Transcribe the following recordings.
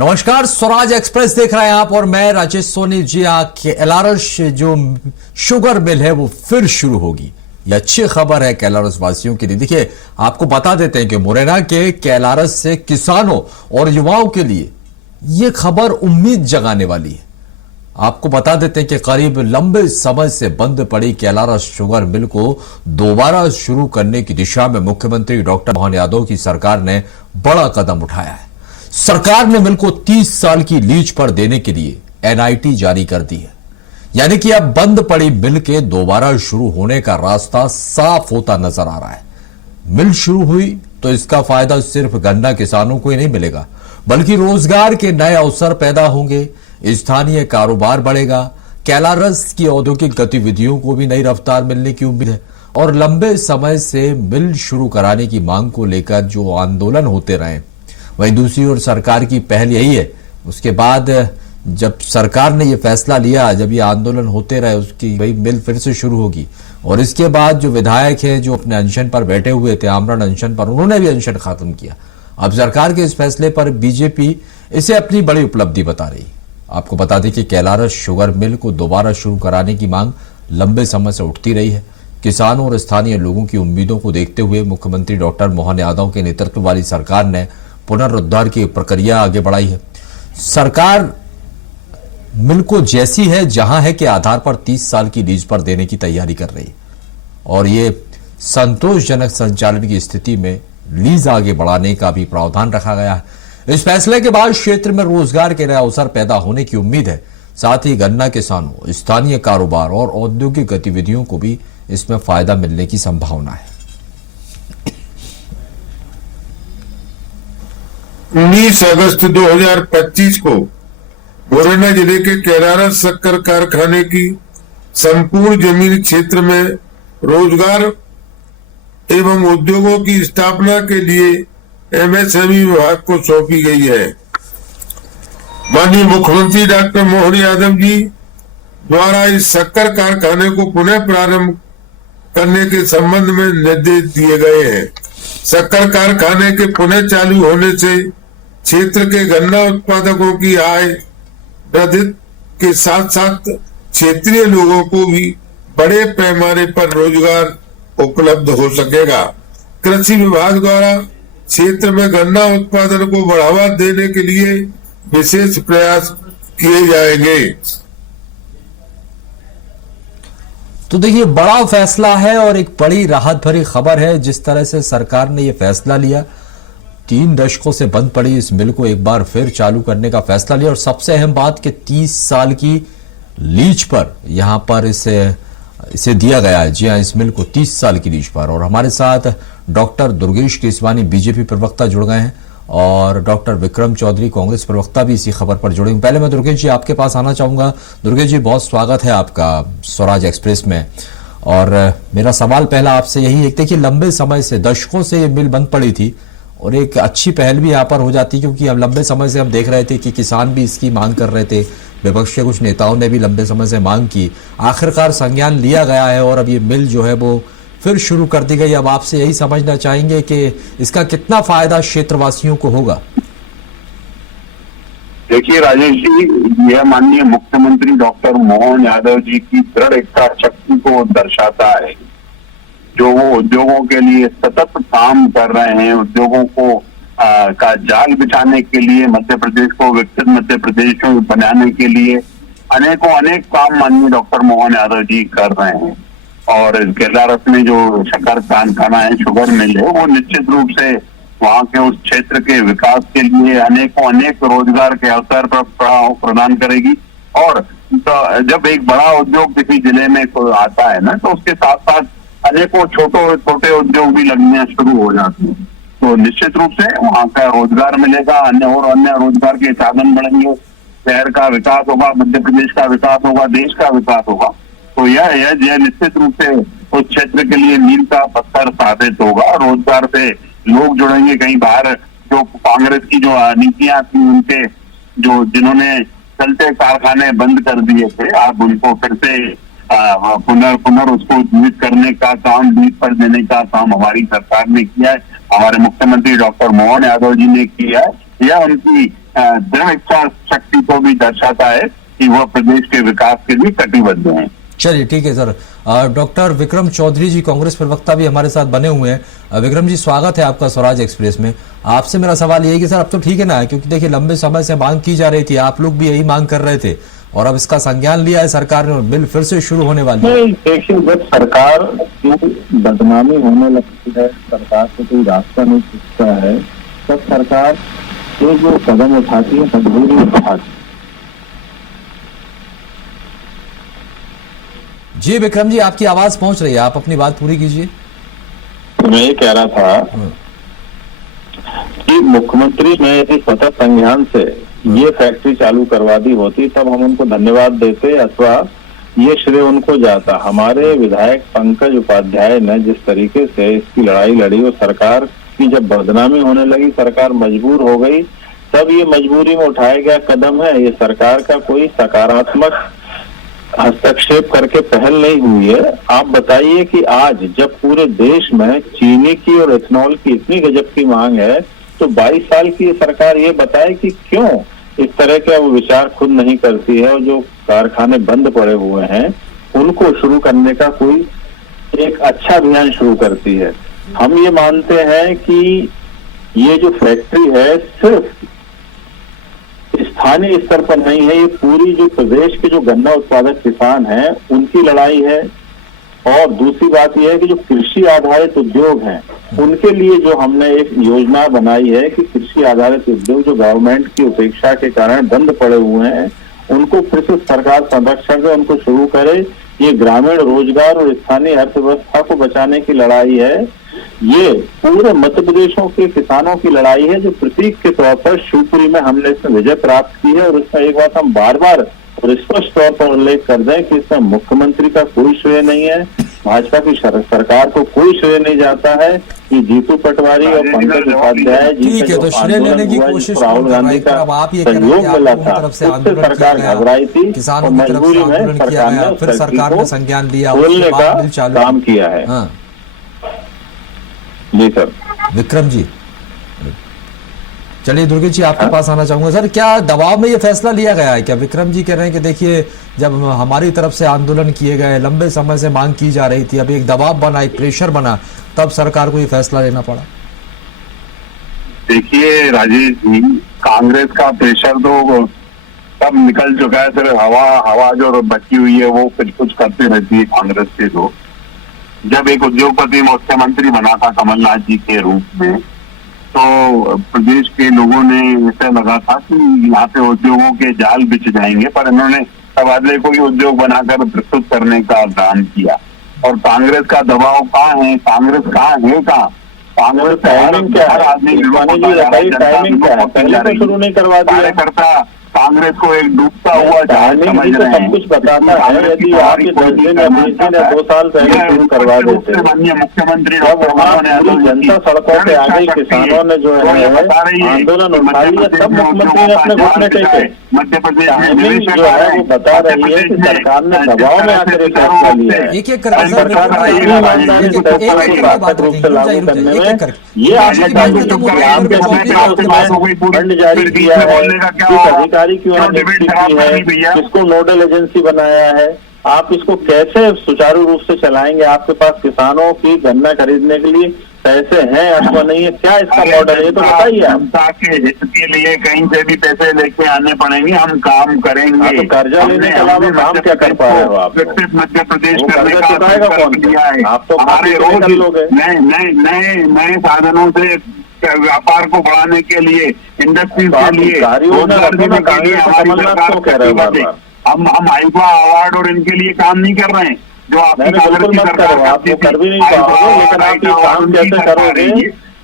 नमस्कार, स्वराज एक्सप्रेस देख रहे हैं आप और मैं राजेश सोनी जी। कैलारस जो शुगर मिल है वो फिर शुरू होगी। ये अच्छी खबर है कैलारस वासियों के लिए। देखिए, आपको बता देते हैं कि मुरैना के कैलारस से किसानों और युवाओं के लिए ये खबर उम्मीद जगाने वाली है। आपको बता देते हैं कि करीब लंबे समय से बंद पड़ी कैलारस शुगर मिल को दोबारा शुरू करने की दिशा में मुख्यमंत्री डॉक्टर मोहन यादव की सरकार ने बड़ा कदम उठाया है। सरकार ने मिल को 30 साल की लीज पर देने के लिए एनआईटी जारी कर दी है। यानी कि अब बंद पड़ी मिल के दोबारा शुरू होने का रास्ता साफ होता नजर आ रहा है। मिल शुरू हुई तो इसका फायदा सिर्फ गन्ना किसानों को ही नहीं मिलेगा, बल्कि रोजगार के नए अवसर पैदा होंगे, स्थानीय कारोबार बढ़ेगा, कैलारस की औद्योगिक गतिविधियों को भी नई रफ्तार मिलने की उम्मीद है। और लंबे समय से मिल शुरू कराने की मांग को लेकर जो आंदोलन होते रहे, वहीं दूसरी ओर सरकार की पहल यही है। उसके बाद जब सरकार ने यह फैसला लिया, जब ये आंदोलन होते रहे, उसकी वही मिल फिर से शुरू होगी। और इसके बाद जो विधायक हैं जो अपने अनशन पर बैठे हुए थे, आमरण अनशन पर, उन्होंने भी अनशन खत्म किया। अब सरकार के इस फैसले पर बीजेपी इसे अपनी बड़ी उपलब्धि बता रही। आपको बता दें कि कैलारस शुगर मिल को दोबारा शुरू कराने की मांग लंबे समय से उठती रही है। किसानों और स्थानीय लोगों की उम्मीदों को देखते हुए मुख्यमंत्री डॉक्टर मोहन यादव के नेतृत्व वाली सरकार ने पुनरुद्धार की प्रक्रिया आगे बढ़ाई है। सरकार मिल को जैसी है जहां है के आधार पर 30 साल की लीज पर देने की तैयारी कर रही है और ये संतोषजनक संचालन की स्थिति में लीज आगे बढ़ाने का भी प्रावधान रखा गया है। इस फैसले के बाद क्षेत्र में रोजगार के नए अवसर पैदा होने की उम्मीद है। साथ ही गन्ना किसानों, स्थानीय कारोबार और औद्योगिक गतिविधियों को भी इसमें फायदा मिलने की संभावना है। 19 अगस्त 2025 को मुरैना जिले के कैलारस शक्कर कारखाने की संपूर्ण जमीन क्षेत्र में रोजगार एवं उद्योगों की स्थापना के लिए एमएसएमई विभाग को सौंपी गई है। माननीय मुख्यमंत्री डॉक्टर मोहन यादव जी द्वारा इस शक्कर कारखाने को पुनः प्रारंभ करने के संबंध में निर्देश दिए गए हैं। शक्कर कारखाने के पुनः चालू होने से क्षेत्र के गन्ना उत्पादकों की आय वृद्धि के साथ साथ क्षेत्रीय लोगों को भी बड़े पैमाने पर रोजगार उपलब्ध हो सकेगा। कृषि विभाग द्वारा क्षेत्र में गन्ना उत्पादन को बढ़ावा देने के लिए विशेष प्रयास किए जाएंगे। तो देखिए, बड़ा फैसला है और एक बड़ी राहत भरी खबर है। जिस तरह से सरकार ने यह फैसला लिया, 3 दशकों से बंद पड़ी इस मिल को एक बार फिर चालू करने का फैसला लिया। और सबसे अहम बात कि 30 साल की लीज पर यहां पर इसे दिया गया है। जी हां, इस मिल को 30 साल की लीज पर। और हमारे साथ डॉक्टर दुर्गेश केसवानी बीजेपी प्रवक्ता जुड़ गए हैं और डॉक्टर विक्रम चौधरी कांग्रेस प्रवक्ता भी इसी खबर पर जुड़े। पहले मैं दुर्गेश जी आपके पास आना चाहूंगा। दुर्गेश जी, बहुत स्वागत है आपका स्वराज एक्सप्रेस में। और मेरा सवाल पहला आपसे यही है, देखिए लंबे समय से, दशकों से ये मिल बंद पड़ी थी और एक अच्छी पहल भी यहाँ पर हो जाती, क्योंकि अब लंबे समय से हम देख रहे थे कि किसान भी इसकी मांग कर रहे थे, विपक्ष के कुछ नेताओं ने भी लंबे समय से मांग की। आखिरकार संज्ञान लिया गया है और अब ये मिल जो है वो फिर शुरू कर दी गई। अब आपसे यही समझना चाहेंगे कि इसका कितना फायदा क्षेत्रवासियों को होगा। देखिए राजेश जी, यह माननीय मुख्यमंत्री डॉक्टर मोहन यादव जी की दृढ़ इच्छा शक्ति को दर्शाता है। जो वो उद्योगों के लिए सतत काम कर रहे हैं, उद्योगों को का जाल बिछाने के लिए, मध्य प्रदेश को विकसित मध्य प्रदेश में बनाने के लिए अनेक काम माननीय डॉक्टर मोहन यादव जी कर रहे हैं। और कैलारस में जो शक्कर कारखाना है, शुगर मिल है, वो निश्चित रूप से वहां के उस क्षेत्र के विकास के लिए अनेक रोजगार के अवसर प्रदान करेगी। और तो जब एक बड़ा उद्योग किसी जिले में आता है ना, तो उसके साथ साथ अनेकों छोटे उद्योग भी लगने शुरू हो जाते हैं। तो निश्चित रूप से वहां का रोजगार मिलेगा, अन्य रोजगार के साधन बढ़ेंगे, शहर का विकास होगा, मध्य प्रदेश का विकास होगा, देश का विकास होगा। तो यह निश्चित रूप से उस क्षेत्र के लिए मील का पत्थर साबित होगा। रोजगार से लोग जुड़ेंगे। कहीं बाहर जो कांग्रेस की जो नीतियां थी, उनके जिन्होंने चलते कारखाने बंद कर दिए थे, आप उनको फिर से पुनः उसको जीवित करने का काम, लीज पर देने का काम हमारी सरकार ने किया है, हमारे मुख्यमंत्री डॉक्टर मोहन यादव जी ने किया है। यह उनकी दृढ़ इच्छा शक्ति को भी दर्शाता है कि वह प्रदेश के विकास के लिए कटिबद्ध हैं। चलिए ठीक है सर। डॉक्टर विक्रम चौधरी जी कांग्रेस प्रवक्ता भी हमारे साथ बने हुए हैं। विक्रम जी, स्वागत है आपका स्वराज एक्सप्रेस में। आपसे मेरा सवाल ये है कि सर अब तो ठीक है ना, क्योंकि देखिए लंबे समय से मांग की जा रही थी, आप लोग भी यही मांग कर रहे थे और अब इसका संज्ञान लिया है सरकार ने, बिल फिर से शुरू होने वाली है। नहीं, देखिए जब सरकार की बदनामी होने लगती है, सरकार से कोई रास्ता नहीं दिखता है, तब सरकार जो कदम उठाती है मजबूरी उठाती है। जी विक्रम जी, आपकी आवाज पहुंच रही है, आप अपनी बात पूरी कीजिए। मैं ये कह रहा था कि मुख्यमंत्री ने यदि स्वतः संज्ञान से ये फैक्ट्री चालू करवा दी होती तब हम उनको धन्यवाद देते, अथवा ये श्रेय उनको जाता। हमारे विधायक पंकज उपाध्याय ने जिस तरीके से इसकी लड़ाई लड़ी और सरकार की जब बदनामी होने लगी, सरकार मजबूर हो गई, तब ये मजबूरी में उठाया गया कदम है। ये सरकार का कोई सकारात्मक हस्तक्षेप करके पहल नहीं हुई है। आप बताइए कि आज जब पूरे देश में चीनी की और इथेनॉल की इतनी गजब की मांग है, तो 22 साल की सरकार ये बताए कि क्यों इस तरह का वो विचार खुद नहीं करती है और जो कारखाने बंद पड़े हुए हैं उनको शुरू करने का कोई एक अच्छा अभियान शुरू करती है। हम ये मानते हैं कि ये जो फैक्ट्री है सिर्फ स्थानीय स्तर पर नहीं है, ये पूरी जो प्रदेश के जो गन्ना उत्पादक किसान हैं उनकी लड़ाई है। और दूसरी बात यह है कि जो कृषि आधारित उद्योग हैं उनके लिए जो हमने एक योजना बनाई है कि कृषि आधारित उद्योग जो गवर्नमेंट की उपेक्षा के कारण बंद पड़े हुए हैं उनको फिर से सरकार संरक्षण दे, उनको शुरू करे। ये ग्रामीण रोजगार और स्थानीय अर्थव्यवस्था को बचाने की लड़ाई है। ये पूरे मध्य प्रदेशों के किसानों की लड़ाई है, जो प्रतीक के तौर पर शिवपुरी में हमने इसमें विजय प्राप्त की है। और इसमें एक बात हम बार बार और स्पष्ट तौर पर उल्लेख कर दें कि इसमें मुख्यमंत्री का कोई श्रेय नहीं है, भाजपा की सरकार को कोई श्रेय नहीं जाता है। ये जीतू पटवारी और पंकज उपाध्याय जी ठीक है, तो श्रेय लेने की कोशिश राहुल गांधी का आप ये कह रहे सहयोग हैं मिला कि था, तरफ से उससे आंदोलन सरकार किया घबराई थी, किसानों की तरफ से आंदोलन किया गया, फिर सरकार ने संज्ञान लिया, खोलने का काम किया है। हाँ जी सर। विक्रम जी, चलिए दुर्गेश जी आपके पास आना चाहूंगा। सर, क्या दबाव में ये फैसला लिया गया है? क्या विक्रम जी कह रहे हैं कि देखिए जब हमारी तरफ से आंदोलन किए गए, लंबे समय से मांग की जा रही थी, अब एक दबाव बना, एक प्रेशर बना, तब सरकार को ये फैसला लेना पड़ा? देखिए राजेश जी, कांग्रेस का प्रेशर तो सब निकल चुका है। सिर्फ हवा जो बची हुई है वो कुछ करते रहती है कांग्रेस से। तो जब एक उद्योगपति मुख्यमंत्री बना था कमलनाथ जी के रूप में, तो प्रदेश के लोगों ने ऐसा लगा था कि यहाँ पे उद्योगों के जाल बिछ जाएंगे, पर इन्होंने तबादले को ही उद्योग बनाकर प्रस्तुत करने का काम किया। और कांग्रेस का दबाव कहाँ है? कांग्रेस कहाँ है? कांग्रेस टाइमिंग क्या है? टाइमिंग क्या है? पहले तो शुरू नहीं करवा दिया। कार्यकर्ता कांग्रेस को एक डूबता हुआ जहाज समझ रहे हैं। सब कुछ बताना है। यदि आप 10 दिन या 20 दिन या 2 साल पहले शुरू करवा देते हैं, माननीय मुख्यमंत्री जब वहाँ पूरी जनता सड़कों पे आ गई, किसानों ने जो है आंदोलन उठा लिया, तब मुख्यमंत्री ने अपने घुटने टेके। मध्य प्रदेश टाइमिंग जो है वो बता रही है कि सरकार ने दबाव में आकर एक फैसला लिया है। एक-एक करके सरकार ईमानदारी से व्यापक रूप से लागू करने में ये आप फंड जारी किया है, किस अधिकारी की उन्होंने नियुक्ति की है, किसको नोडल एजेंसी बनाया है, आप इसको कैसे सुचारू रूप से चलाएंगे? आपके पास किसानों की गन्ना खरीदने के लिए पैसे हैं अथवा नहीं है? क्या इसका मॉडल है ये तो बताइए। जनता के हित के लिए कहीं से भी पैसे लेके आने पड़ेंगे, हम काम करेंगे। तो कर्जा लेने के अलावा काम क्या कर पा रहे हो आप? मध्य प्रदेश कर्जा चुकाएगा कौन? आप तो हमारे रोज नए साधनों से व्यापार को बढ़ाने के लिए, इंडस्ट्री के लिए, रोजगार देने के लिए हमारी सरकार हम आईफा अवार्ड और इनके लिए काम नहीं कर रहे हैं जो आपकी बिल्कुल मत करो, आप वो कर भी नहीं पाओगे। लेकिन आप ये काम कैसे करोगे?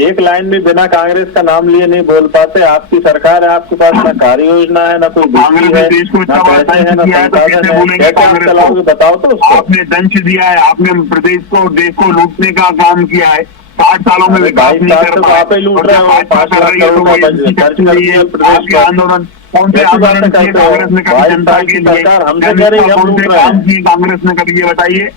एक लाइन में बिना कांग्रेस का नाम लिए नहीं बोल पाते। आपकी सरकार है, आपके पास ना कार्य योजना है, ना कोई नीति है, ना पैसे है, ना संसाधन है, कैसे आप चलाओगे बताओ तो उसको। आपने दंश दिया है, आपने प्रदेश को, देश को लूटने का काम किया है। 60 सालों में विकास नहीं कर पाए, आप ही लूट रहे हो। 5 लाख करोड़ का बजट खर्च कर दिया प्रदेश में। आंदोलन कौन से आंदोलन किए कांग्रेस ने कभी जनता के लिए? सरकार हमसे कह रही है हम लूट रहे हैं। कांग्रेस ने कभी ये बताइए?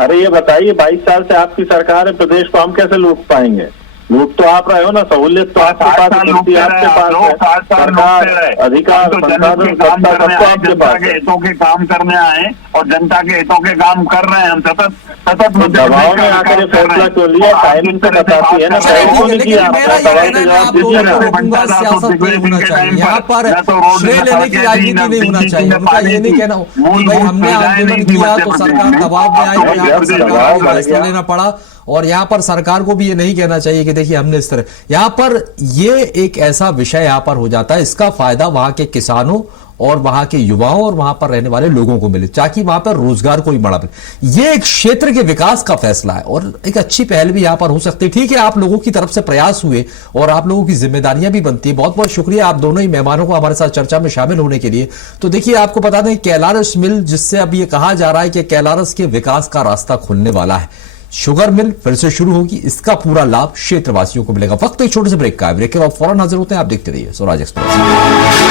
अरे ये बताइए, 22 साल से आपकी सरकार है, प्रदेश को हम कैसे लूट पाएंगे? लूट तो आप रहे हो ना, सहूलियत तो आपके 60 पास साल है, लूटते रहे आपके आप पास लोग, है, 60 साल सरकार, लूटते रहे। अधिकार, हम तो जनता संसाधन, के काम सत्ता, करने सब तो आए, आपके जनता पास के है। हितों के काम करने आए और जनता के हितों के काम कर रहे हैं। हम सतत दबाव में आकर ये फैसला क्यों लिया? टाइमिंग तो बताती है ना, चलिए टाइम ठीक को है, नहीं लेकिन किया। मेरा ये सवाल कहना के है, मैं जवाब आप लोगों दीजिए को ना। रोकूंगा, सियासत नहीं होना चाहिए यहाँ पर, श्रेय लेने की राजनीति नहीं होना चाहिए। उनका ये नहीं कहना कि भाई हमने आंदोलन किया तो सरकार दबाव में आई तो यहाँ पर सरकार को फैसला लेना पड़ा, और यहाँ पर सरकार को भी ये नहीं कहना चाहिए कि देखिए हमने इस तरह, यहाँ पर ये एक ऐसा विषय यहाँ पर हो जाता है, इसका फायदा वहां के किसानों और वहां के युवाओं और वहां पर रहने वाले लोगों को मिले, ताकि वहां पर रोजगार को भी बढ़ा मिले। ये एक क्षेत्र के विकास का फैसला है और एक अच्छी पहल भी यहां पर हो सकती है। ठीक है, आप लोगों की तरफ से प्रयास हुए और आप लोगों की जिम्मेदारियां भी बनती है। बहुत बहुत शुक्रिया आप दोनों ही मेहमानों को हमारे साथ चर्चा में शामिल होने के लिए। तो देखिए, आपको बता दें, कैलारस मिल, जिससे अब ये कहा जा रहा है कि कैलारस के विकास का रास्ता खुलने वाला है, शुगर मिल फिर से शुरू होगी, इसका पूरा लाभ क्षेत्रवासियों को मिलेगा। वक्त एक छोटे से ब्रेक का है, ब्रेक के बाद फौरन हाजिर होते हैं। आप देखते रहिए स्वराज एक्सप्रेस।